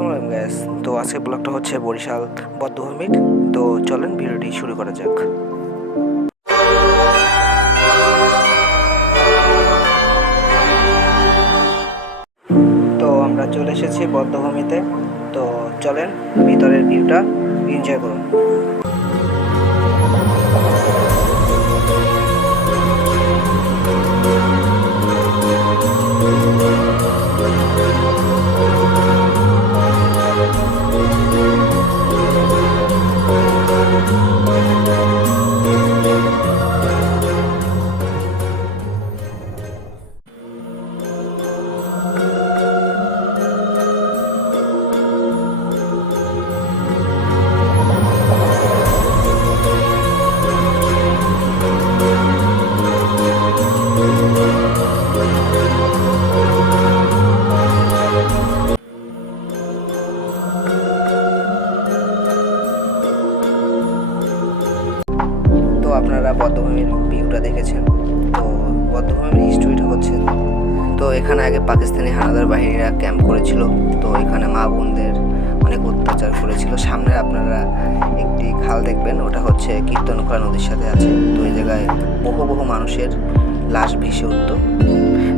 আসসালামু আলাইকুম গাইস। তো আজকের ব্লগটা হচ্ছে বরিশাল বধ্যভূমির। তো চলেন ভিডিওটি শুরু করা যাক। তো আমরা চলে এসেছি বধ্যভূমিতে। তো চলেন ভিতরের ভিউটা এনজয় করুন। তো আপনারা বধ্যভূমির ভিউটা দেখেছেন। তো বধ্যভূমির হিস্ট্রিটা হচ্ছে, তো এখানে আগে পাকিস্তানি হানাদার বাহিনীরা ক্যাম্প করেছিল। তো এখানে মা বোনদের অনেক অত্যাচার করেছিল। সামনে আপনারা একটি খাল দেখবেন, ওটা হচ্ছে কীর্তনখোলা নদীর সাথে আছে। তো এই জায়গায় বহু বহু মানুষের লাশ ভেসে উঠত।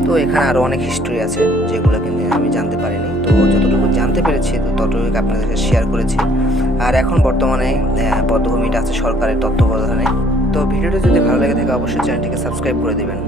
তো এখানে আরও অনেক হিস্ট্রি আছে যেগুলো কিন্তু আমি জানতে পারিনি। তো যতটুকু জানতে পেরেছি তো ততটুকু আপনাদের শেয়ার করেছি। আর এখন বর্তমানে বধ্যভূমিটা আছে সরকারের তত্ত্বাবধানে। তো ভিডিওটা যদি ভালো লেগে থাকে অবশ্যই চ্যানেলটিকে সাবস্ক্রাইব করে দেবেন।